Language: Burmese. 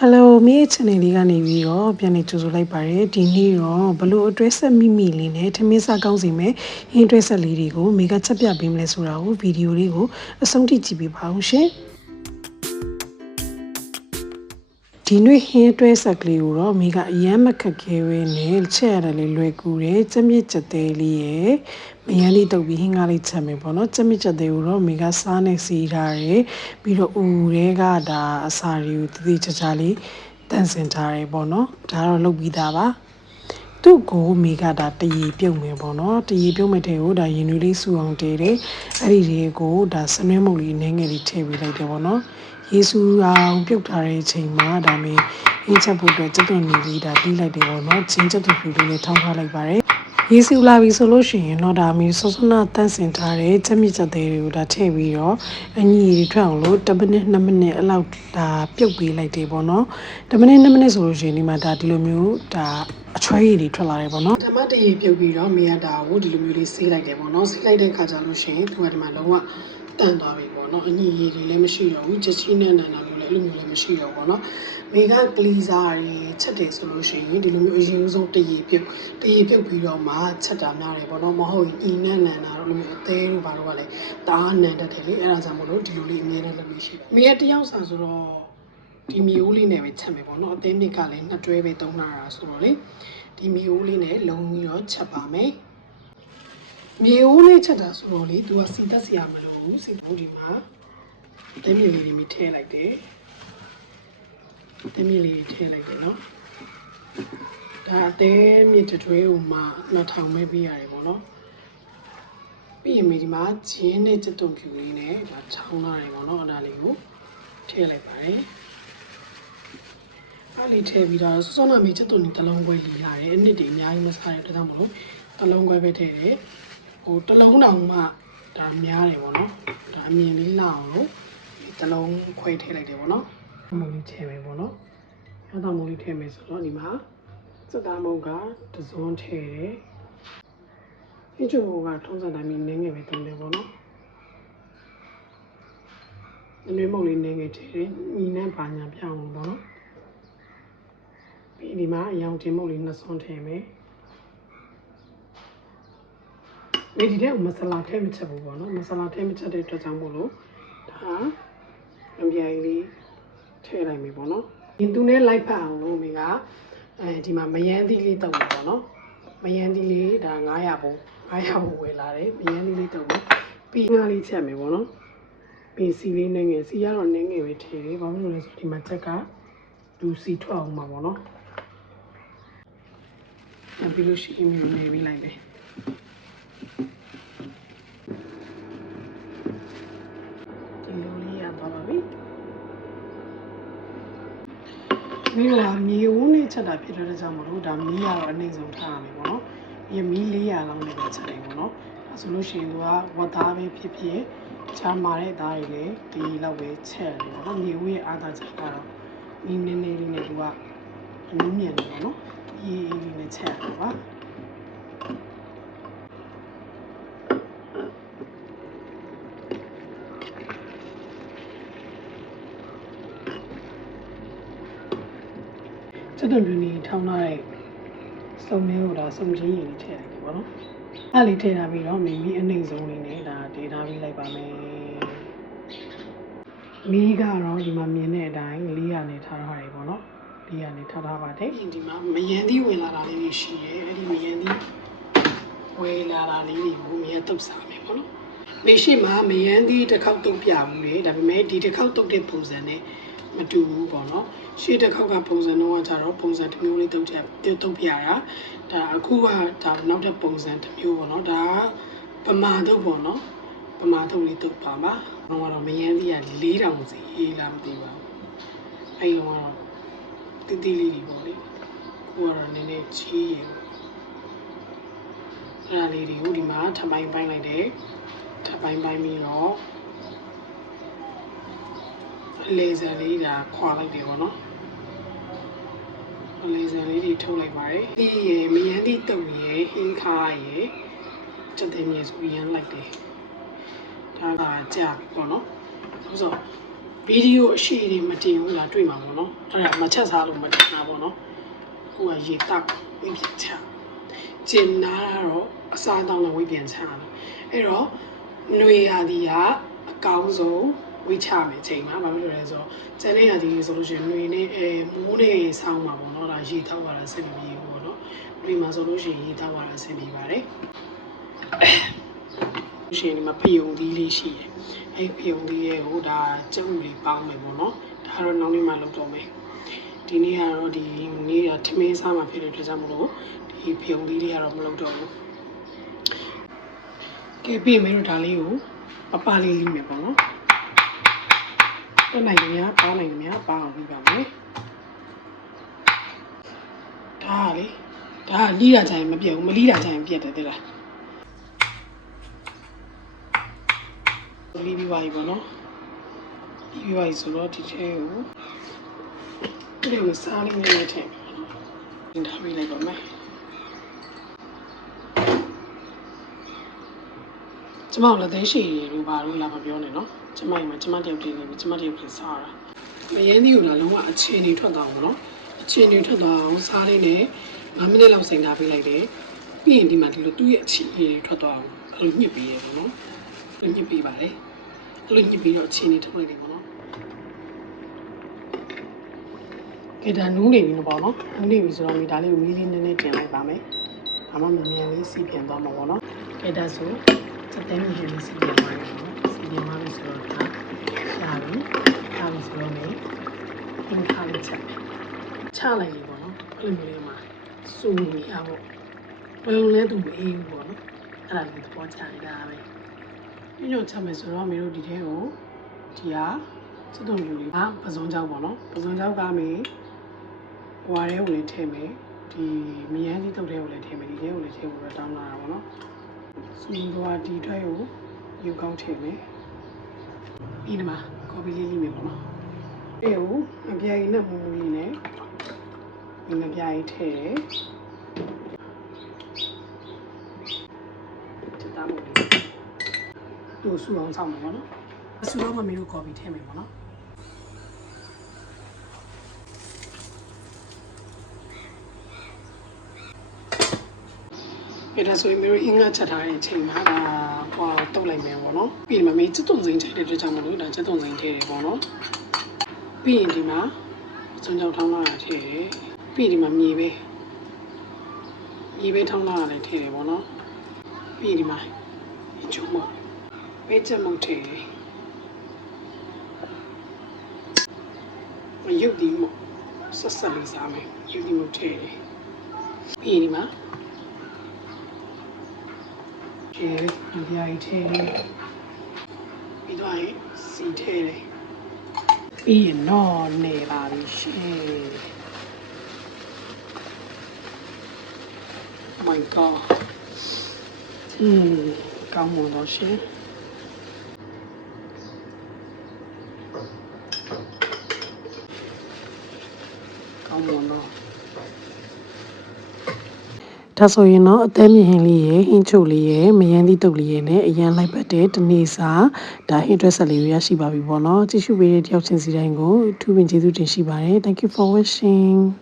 Hello မြေ channel လေးကနေပြီးတော့ပြန်နေကြိုဆိုလိုက်ပါတယ်ဒီနေ့တော့ဘလို့အတွဲဆက်မိမိလေးနဲ့ထမင်းစားကောင်းစီမဲ့ဟင်းတွဲဆက်လေးတွေကိုမိကချက်ပြပေးမလဲဆိုတာကိုဗီဒီယိုလေးကိုအဆုံးထိကြည့်ပေးပါဦးရှင်ဒီနေ့ဟင်းတွဲဆက်ကလေးကိုတော့မိကအရမ်းမခက်ခဲပဲနဲ့ချက်ရတယ်လေလွယ်ကူတယ်ကြက်မြစ်ကြက်သေးလေးရယ်မယန်းလေးတုပ်ပြီးဟင်းကားလေးချက်မယ်ပေါ့နော်ကြက်မြစ်ကြက်သေးကိုတော့မိကစားနေစီထားတယ်ပြီးတော့ဦးတွေကဒါအစာတွေကိုတည်တည်ချာချာလေးတန့်စင်ထားတယ်ပေါ့နော်ဒါတော့လုပ်ပြီးသားပါသူ့ကိုမိကဒါတရီပြုတ်မယ်ပေါ့နော်တရီပြုတ်မဲ့တဲ့ကိုဒါရင်နွေးလေးစူအောင်တည်တယ်အဲ့ဒီတွေကိုဒါစနွဲမုတ်လေးနည်းငယ်လေးထည့်ပေးလိုက်တယ်ပေါ့နော်ယေရှုအောင်ပြုတ်ထားတဲ့အချိန်မှာဒါမင်းဟင်းချက်ဖို့အတွက်ကျွတ်သွန်နေလေးဒါပြီးလိုက်တယ်ပေါ့နော်ချင်းကျွတ်သွန်ဖြူလေးနဲ့ထောင်းထားလိုက်ပါတယ်ယေရှုလာပြီဆိုလို့ရှိရင်တော့ဒါမင်းစောစောနာတန့်စင်ထားတဲ့ချက်မြစ်ချက်သေးတွေကိုဒါထည့်ပြီးတော့အညီတွေထွက်အောင်လို့10မိနစ်2မိနစ်အလောက်ဒါပြုတ်ပေးလိုက်တယ်ပေါ့နော်10မိနစ်2မိနစ်ဆိုလို့ရှိရင်ဒီမှာဒါဒီလိုမျိုးဒါအချွဲရည်တွေထွက်လာတယ်ပေါ့နော်ဓမ္မတရေပြုတ်ပြီးတော့မိရတာကိုဒီလိုမျိုးလေးဆေးလိုက်တယ်ပေါ့နော်ဆေးလိုက်တဲ့ခါကျလို့ရှိရင်သူကဒီမှာလုံးဝတန်သွားပြီပေါ့နော်အညီရည်တွေလည်းမရှိတော့ဘူးချက်ချင်းနဲ့နန်တာမျိုးလည်းအဲ့လိုမျိုးလည်းမရှိတော့ဘူးပေါ့နော်မိကကလီစာတွေချက်တယ်ဆိုလို့ရှိရင်ဒီလိုမျိုးအရင်ဆုံးတရေပြုတ်ပြီးတော့မှချက်တာများတယ်ပေါ့နော်မဟုတ်ရင်အီနဲ့နန်တာတော့လိုမျိုးအသေးတို့ဘာလို့ကလဲတအားနန်တတ်တယ်လေအဲ့ဒါကြောင့်မို့လို့ဒီလိုလေးအမြဲတမ်းလုပ်လို့ရှိတယ်မိရဲ့တယောက်စာဆိုတော့ဒီမီအိုးလေးနဲ့ပဲချက်မယ်ပေါ့နော်အသေးမြစ်ကလည်းနှစ်တွဲပဲသုံးလာတာဆိုတော့လေဒီမီအိုးလေးနဲ့လုံးပြီးတော့ချက်ပါမယ်မြေအိုးလေးချက်တာဆိုတော့လေသူကစီတက်စရာမလိုဘူးစီတော့ဒီမှာအသေးမြစ်လေးတွေမိထည့်လိုက်တယ်အသေးမြစ်လေးထည့်လိုက်တယ်နော်ဒါအသေးမြစ်တွဲဟိုမှာ2000ပဲပေးရတယ်ပေါ့နော်ပြီးရင်ဒီမှာဂျင်းနဲ့ကြက်သွန်ဖြူလေးနဲ့ဒါချောင်းလာတယ်ပေါ့နော်အဲ့ဒါလေးကိုထည့်လိုက်ပါတယ်အဲ့လေးထည့်ပြီးတော့စောနာမီကြက်သွန်ဒီတစ်လုံးခွဲလီလာတယ်အနစ်တွေအများကြီးမစားတဲ့အတွက်ကြောင့်မလို့တစ်လုံးခွဲပဲထည့်တယ်ဟိုတစ်လုံးတောင်မှဒါများတယ်ပေါ့နော်ဒါအမြင်လေးလောက်အောင်လို့တစ်လုံးခွဲထည့်လိုက်တယ်ပေါ့နော်အမုံလေးထည့်မယ်ပေါ့နော်ရတာမုံလေးထည့်မယ်ဆိုတော့ဒီမှာစက်သားမုံကတစုံထည့်တယ်ဟင်းချိုကထုံးစံတိုင်းနင်းငယ်ပဲတုံးတယ်ပေါ့နော်နွေးမုံလေးနင်းငယ်ထည့်တယ်ညီနဲ့ပါညာပြအောင်ပေါ့နော်ပြီးဒီမှာအယောင်တင်မုံလေးနှစ်စွန်းထည့်မယ်ဒီတဲ့မဆလာထဲမချက်ဘူးပေါ့နော်မဆလာထဲမချက်တဲ့အတွက်ကြောင့်မို့လို့ဒါအပြိုင်လေးထည့်လိုက်မယ်ပေါ့နော်ဒီသူနဲ့လိုက်ဖက်အောင်လို့မိကဒီမှာမယန်းသီးလေးတုပ်မယ်ပေါ့နော်မယန်းသီးလေးဒါ900ဘုံဝယ်လာတယ်မယန်းသီးလေးတုပ်မယ်ပြီးငါးလေးချက်မယ်ပေါ့နော်ပြီးစီလေးနဲ့ငယ်စီကတော့နည်းငယ်ပဲထည့်တယ်ဘာလို့လဲဆိုဒီမှာချက်ကဒူစီထွက်အောင်ပါပေါ့နော်ပြီးလို့ရှိရင်နေပြီးလိုက်မယ်ပြီးတော့မြေဝန်းနဲ့ချက်တာဖြစ်တဲ့ကြောင့်မလို့ဒါမီးရတော့အနှိမ့်ဆုံးထားရမယ်ပေါ့နော်။ဒီမီး400လောက်နဲ့ပဲချက်တယ်ပေါ့နော်။အဲဆိုလို့ရှိရင်ကဝတ်သားပဲဖြစ်ဖြစ်ချမ်းမာတဲ့သားတွေလည်းဒီလောက်ပဲချက်ရတယ်ပေါ့နော်။မြေဝန်းရဲ့အားသာချက်ကတော့မီးနည်းနည်းလေးနဲ့သူကအနည်းမြန်တယ်ပေါ့နော်။အေးအေးလေးနဲ့ချက်ရပါချက်တယ်ပြူနေထောင်းထားတဲ့စုံလေးကိုဒါစုံချင်းရည်လေးထည့်လိုက်တယ်ပေါ့နော်။အဲ့လေးထည့်ထားပြီးတော့မီးအနှိမ့်ဆုံးလေးနဲ့ဒါဒေထားပြီးလိုက်ပါမယ်။မီးကတော့ဒီမှာမြင်တဲ့အတိုင်း400နဲ့ထားထားတယ်ပေါ့နော်။400နဲ့ထားထားပါတယ်။ဒီမှာမယန်းသီးဝင်လာတာလေးတွေရှိတယ်။အဲ့ဒီမယန်းသီးဝင်လာတာလေးတွေကိုမယန်းတုပ်စားမယ်ပေါ့နော်။မေရှိမှာမယန်းသီးတစ်ခေါက်တုပ်ပြမှုလေဒါပေမဲ့ဒီတစ်ခေါက်တုပ်တဲ့ပုံစံနဲ့မတူဘူးပေါ့နော်ရှေ့တစ်ခေါက်ကပုံစံတော့ကြတော့ပုံစံတစ်မျိုးလေးတုပ်ပြရတာဒါအခုကဒါနောက်တဲ့ပုံစံတစ်မျိုးပေါ့နော်ဒါပမာတုပ်ပေါ့နော်ပမာတုပ်လေးတုပ်ပါမှာတော့မယန်းသီးက4000စီအေးလားမသိပါဘူးအဲ့လိုကတော့တိတိလေးတွေပေါ့လေကိုကတော့နည်းနည်းကြီးရယ်အဲ့ဒါလေးတွေကိုဒီမှာထပ်ပိုင်းလိုက်တယ်ထပ်ပိုင်းပြီးတော့လေဆာလေးဒါခွာလိုက်တယ်ပေါ့နော်လေဆာလေးတွေထုတ်လိုက်ပါတယ်ပြီးရမယန်းသီးတုပ်ရဟင်းခါရချက်တဲ့မြေဆိုရမ်းလိုက်တယ်ဒါကကြာပြီပေါ့နော်ဆိုတော့ ဗီဒီယိုအရှိတွေမတင်ဘူးလားတွေ့မှာပေါ့နော်အဲ့ဒါမချက်စားလို့မတင်တာပေါ့နော်ကိုကရေတောက်ဝိပြန်ချကျင်နာတော့အစားတောင်းနဲ့ဝိပြန်ချတယ်အဲ့တော့ຫນွေရာသီကအကောင်းဆုံးဝိချမယ်ချိန်မှာဘာဖြစ်လို့လဲဆိုတော့ကျန်တဲ့ရာသီဆိုလို့ရှိရင်ຫນွေနဲ့မိုးနဲ့ဆောင်းမှာပေါ့နော်ဒါရေတောက်ရတာဆက်ပြီးပေါ့နော်ຫນွေမှာဆိုလို့ရှိရင်ရေတောက်ရတာဆက်ပြီးပါတယ်ရှင်ဒီမှာဖယုံသီးလေးရှိတယ်အဲ့ဖယုံသီးရဲ့ဟိုဒါကျုပ်လေးပေါင်းမယ်ပေါ့နော်ဒါတော့နောက်နေ့မှလုပ်တော့မယ်ဒီနေ့ကတော့ဒီနေ့ကထမင်းစားမှာဖြစ်တဲ့အတွက်ကြောင့်မလို့ဒီဖယုံသီးလေးကတော့မလုပ်တော့ဘူးကဲပြီးမင်းတို့ဒါလေးကိုပပလေးလိမယ်ပေါ့နော်အဲ့နိုင်ကြများပေါင်းနိုင်ကြများပေါင်းအောင်ပြီးပါမယ်ဒါလေဒါလီးတာကြရင်မပြတ်ဘူးမလီးတာကြရင်ပြတ်တယ်တဲ့လားလီးပြီးပါပြီပေါ့နော်လီးပြီးပါပြီဆိုတော့ဒီထဲကိုဒီလိုစားလေးနဲ့ထည့်တင်ထားပေးလိုက်ပါမယ်ကျမတို့လက်သေးရှိရလို့ဘာလို့လာမပြောနဲ့နော်ကျမအိမ်မှာကျမတယောက်တည်းနေပြီကျမတယောက်တည်းစားတာမရင်းသီးကိုလာလုံးဝအခြေအနေထွက်သွားအောင်နော်အခြေအနေထွက်သွားအောင်စားလေးနဲ့9မိနစ်လောက်စိန်ထားပေးလိုက်တယ်ပြီးရင်ဒီမှာဒီလိုသူ့ရဲ့အခြေအနေထွက်သွားအောင်အဲ့လိုညှစ်ပေးရပေါ့နော်အဲ့လိုညှစ်ပေးပါလေအဲ့လိုညှစ်ပေးတော့အခြေအနေထုတ်လိုက်တယ်ပေါ့နော်ကဲဒါနူးနေပြီပေါ့နော်နူးနေပြီဆိုတော့မိသားလေးကိုမီးလေးနည်းနည်းတင်လိုက်ပါမယ်ဒါမှမြန်မြန်လေးစီးပြန်သွားမှာပေါ့နော်ကဲဒါဆိုစက်တဲမီလေးစီးပြန်သွားတယ်ပေါ့နော်စီးပြန်သွားပြီဆိုတော့ဒါရှာပြီဒါပြီဆိုတော့လည်းအင်ခါလေးချက်ချလိုက်ပြီပေါ့နော်အဲ့လိုမျိုးလေးမှာစူနေရပေါ့ဘယ်လိုလဲသူမအေးဘူးပေါ့နော်အဲ့ဒါလေးသဘောကျနေတာပဲညှို့ချမယ်ဆိုတော့မင်းတို့ဒီထဲကိုဒီဟာစက်တုံးလူလေးပါပစုံကြောက်ပေါ့နော်ပစုံကြောက်ကမေးဟွာထဲကိုလည်းထည့်မယ်ဒီမယန်းကြီးတုတ်ထဲကိုလည်းထည့်မယ်ဒီထဲကိုလည်းထည့်ဖို့တောင်းလာတာပေါ့နော်စူသွားဒီထဲကိုယူကောင်းထည့်မယ်ပြီးဒီမှာကော်ဖီလေးလိမယ်ပေါ့နော်အဲ့ကိုအပြာကြီးနဲ့မူမူလေးနဲ့ဒီမပြာကြီးထည့်တယ်ချက်သားမူလေးတို့စူအောင်ဆောက်မယ်ပေါ့နော်စူတော့မမေတို့ကော်ဖီထည့်မယ်ပေါ့နော်အဲ့ဒါဆိုရင်မျိုးအင်္ဂါချက်ထားတဲ့အချိန်မှာဒါဟောတုတ်လိုက်မယ်ပေါ့နော်ပြီးရင်မမေးစစ်တုံစိန်ချိန်တဲ့အတွက်ကြောင့်မလို့ဒါစစ်တုံစိန်ထည့်တယ်ပေါ့နော်ပြီးရင်ဒီမှာစွန်ကြောက်ထောင်းလာတာထည့်တယ်ပြီးရင်ဒီမှာမြေပဲထောင်းလာတာလည်းထည့်တယ်ပေါ့နော်ပြီးရင်ဒီမှာကျုံမပဲချက်မုတ်ထည့်တယ်ရုပ်ဒီမဆက်ဆက်လေးစားမယ်ရုပ်ဒီမုတ်ထည့်တယ်ပြီးရင်ဒီမှာဒီပြားကြီးထည့်ပြီးတော့စီထည့်တယ်ပြီးရင်တော့နေပါပြီရှင် Oh my god ကောင်းမွန်တော့ရှင်ကောင်းမွန်တော့ဒါဆိုရင်တော့အသေးမြင့်လေးရဲ့ဟင်းချိုလေးရဲ့မယန်းသီးတုပ်လေးရဲ့နဲ့အရန်လိုက်ပတ်တဲ့တနေ့စာဒါဟင်းတွဲဆက်လေးရရှိပါပြီပေါ့နော်ကြည့်ရှုပေးတဲ့တယောက်ချင်းစီတိုင်းကိုအထူးပင်ကျေးဇူးတင်ရှိပါတယ် Thank you for watching